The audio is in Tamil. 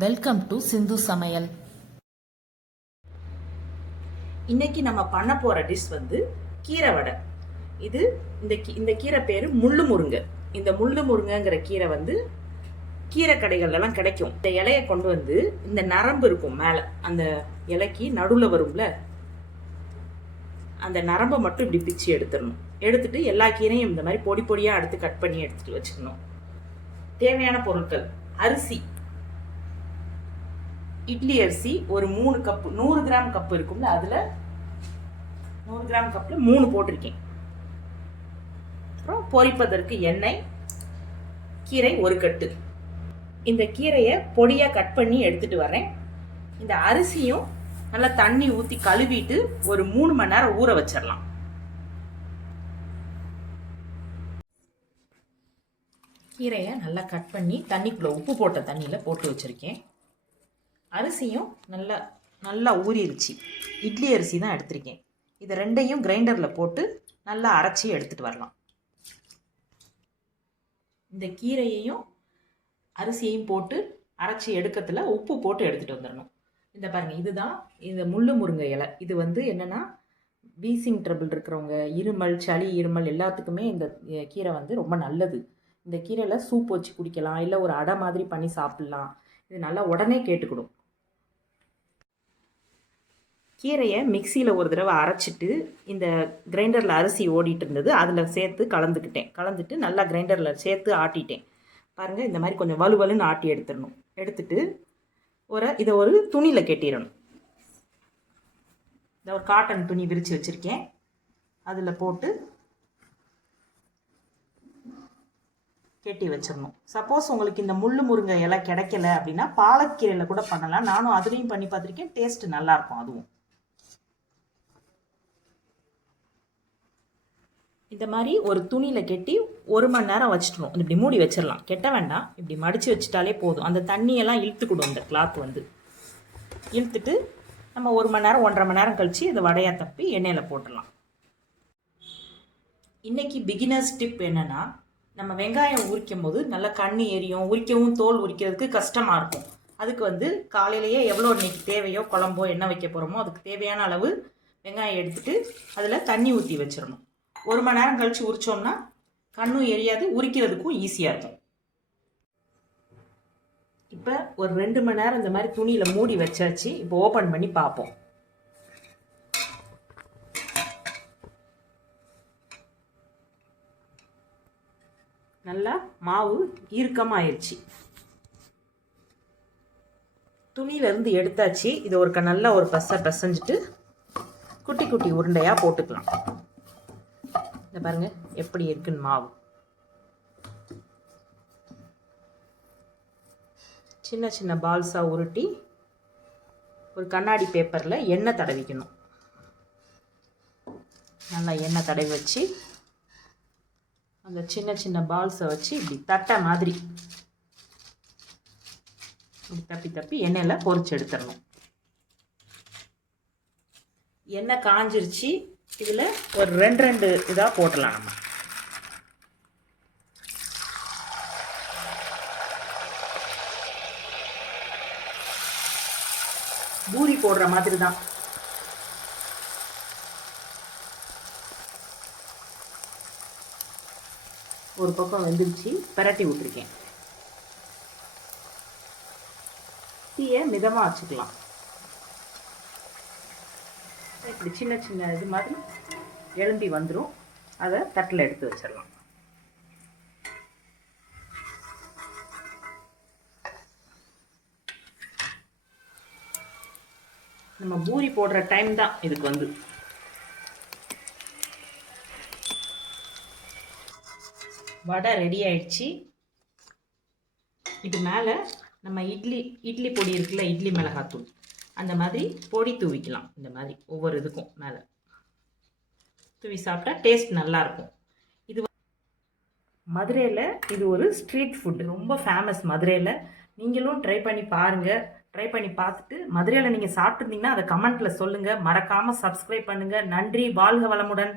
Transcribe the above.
வெல்கம் டு சிந்து சமையல். இன்னைக்கு நம்ம பண்ண போற டிஷ் வந்து கீரை வடை. இது இந்த கீரை பேரு முள்ளு முருங்கை. இந்த முள்ளு முருங்கைங்கிற கீரை வந்து கீரை கடைகள்ல எல்லாம் கிடைக்கும். இந்த இலையை கொண்டு வந்து இந்த நரம்பு இருக்கும் மேல, அந்த இலைக்கு நடுவுல வரும்ல, அந்த நரம்பை மட்டும் இப்படி பிச்சு எடுத்துடணும். எடுத்துட்டு எல்லா கீரையும் இந்த மாதிரி பொடி பொடியா எடுத்து கட் பண்ணி எடுத்துட்டு வச்சுக்கணும். தேவையான பொருட்கள்: அரிசி, இட்லி அரிசி ஒரு 3 கப்பு, 100 கிராம் கப்பு இருக்கும்ல, அதுல 100 கிராம் கப்ல 3 போட்டிருக்கேன். அப்புறம் பொரிப்பதற்கு எண்ணெய், கீரை 1 கட்டு. இந்த கீரையை பொடியா கட் பண்ணி எடுத்துட்டு வரேன். இந்த அரிசியும் நல்லா தண்ணி ஊற்றி கழுவிட்டு ஒரு 3 மணி நேரம் ஊற வச்சிடலாம். கீரையை நல்லா கட் பண்ணி தண்ணிக்குள்ள உப்பு போட்ட தண்ணியில போட்டு வச்சிருக்கேன். அரிசியும் நல்லா ஊறிடுச்சு. இட்லி அரிசி தான் எடுத்திருக்கேன். இதை ரெண்டையும் கிரைண்டரில் போட்டு நல்லா அரைச்சி எடுத்துகிட்டு வரலாம். இந்த கீரையையும் அரிசியையும் போட்டு அரைச்சி எடுக்கிறதுல உப்பு போட்டு எடுத்துகிட்டு வந்துடணும். இந்த பாருங்கள், இதுதான் இந்த முள்ளு முருங்கை இலை. இது வந்து என்னென்னா, வீசிங் ட்ரபிள் இருக்கிறவங்க, இருமல், சளி, இருமல் எல்லாத்துக்குமே இந்த கீரை வந்து ரொம்ப நல்லது. இந்த கீரையில் சூப் வச்சு குடிக்கலாம், இல்லை ஒரு அடை மாதிரி பண்ணி சாப்பிட்லாம். இது நல்லா உடனே கேட்டுக்கிடும். கீரையை மிக்சியில் ஒரு தடவை அரைச்சிட்டு இந்த கிரைண்டரில் அரிசி ஓடிட்டு இருந்தது, அதில் சேர்த்து கலந்துட்டு நல்லா கிரைண்டரில் சேர்த்து ஆட்டிட்டேன். பாருங்கள், இந்த மாதிரி கொஞ்சம் வலுவலுன்னு ஆட்டி எடுத்துடணும். எடுத்துட்டு இதை ஒரு துணியில் கெட்டிடணும். இந்த ஒரு காட்டன் துணி விரித்து வச்சுருக்கேன், அதில் போட்டு கெட்டி வச்சிடணும். சப்போஸ் உங்களுக்கு இந்த முள்ளு முருங்கை இலை கிடைக்கல அப்படின்னா பாலக்கீரையில் கூட பண்ணலாம். நானும் அதுலேயும் பண்ணி பார்த்துருக்கேன், டேஸ்ட்டு நல்லாயிருக்கும். அதுவும் இந்த மாதிரி ஒரு துணியில் கெட்டி 1 மணி நேரம் வச்சுட்டணும். இப்படி மூடி வச்சிடலாம், கெட்ட வேண்டாம். இப்படி மடித்து வச்சுட்டாலே போதும். அந்த தண்ணியெல்லாம் இழுத்துக்கிடும் இந்த கிளாத் வந்து. இழுத்துட்டு நம்ம 1 மணி நேரம் 1.5 மணி நேரம் கழித்து இதை வடையாக தப்பி எண்ணெயில் போட்டுடலாம். இன்றைக்கி பிகினர்ஸ் டிப் என்னென்னா, நம்ம வெங்காயம் உரிக்கும் போது நல்லா கண்ணு எரியும், உரிக்கவும் தோல் உரிக்கிறதுக்கு கஷ்டமாக இருக்கும். அதுக்கு வந்து காலையிலேயே எவ்வளோ இன்னைக்கு தேவையோ, குழம்போ என்ன வைக்க போகிறோமோ அதுக்கு தேவையான அளவு வெங்காயம் எடுத்துகிட்டு அதில் தண்ணி ஊற்றி வச்சிடணும். 1 மணி நேரம் கழித்து உரித்தோம்னா கண்ணும் எரியாது, உரிக்கிறதுக்கும் ஈஸியாக இருக்கும். இப்போ ஒரு 2 மணி நேரம் இந்த மாதிரி துணியில் மூடி வச்சாச்சு. இப்போ ஓப்பன் பண்ணி பார்ப்போம். நல்லா மாவு இறுக்கமாயிருச்சு. துணியிலேருந்து எடுத்தாச்சு. இதை நல்லா ஒரு பிசைஞ்சிட்டு குட்டி குட்டி உருண்டையாக போட்டுக்கலாம். இந்த பாருங்க எப்படி இருக்குன்னு மாவு. சின்ன சின்ன பால்ஸாக உருட்டி ஒரு கண்ணாடி பேப்பரில் எண்ணெய் தடவிக்கணும். நல்லா எண்ணெய் தடவி வச்சு அந்த சின்ன சின்ன பால்ஸை வச்சு இப்படி தட்டை மாதிரி இப்படி தப்பி எண்ணெயில் பொரிச்சு எடுத்துடணும். எண்ணெய் காஞ்சிருச்சு. இதில் ஒரு 2 இதாக போட்டலாம். நம்ம பூரி போடுற மாதிரி தான். ஒரு பக்கம் வெந்துருச்சு, பரட்டி விட்டுருக்கேன். தீயை மிதமாக வச்சுக்கலாம். இப்படி சின்ன சின்ன இது மாதிரி எழும்பி வந்துடும். அதை தட்டில் எடுத்து வச்சிடலாம். நம்ம பூரி போடுற டைம் தான் இதுக்கு வந்து. வடை ரெடி ஆயிடுச்சு. இது மேலே நம்ம இட்லி பொடி இருக்குல்ல, இட்லி மிளகாத்தூள், அந்த மாதிரி பொடி தூவிக்கலாம். இந்த மாதிரி ஒவ்வொரு இதுக்கும் மேலே தூவி சாப்பிட்டா டேஸ்ட் நல்லாயிருக்கும். இது மதுரையில் இது ஒரு ஸ்ட்ரீட் ஃபுட், ரொம்ப ஃபேமஸ் மதுரையில். நீங்களும் ட்ரை பண்ணி பாருங்கள். ட்ரை பண்ணி பார்த்துட்டு மதுரையில் நீங்கள் சாப்பிட்ருந்தீங்கன்னா அதை கமெண்ட்டில் சொல்லுங்கள். மறக்காமல் சப்ஸ்கிரைப் பண்ணுங்கள். நன்றி. வாழ்க வளமுடன்.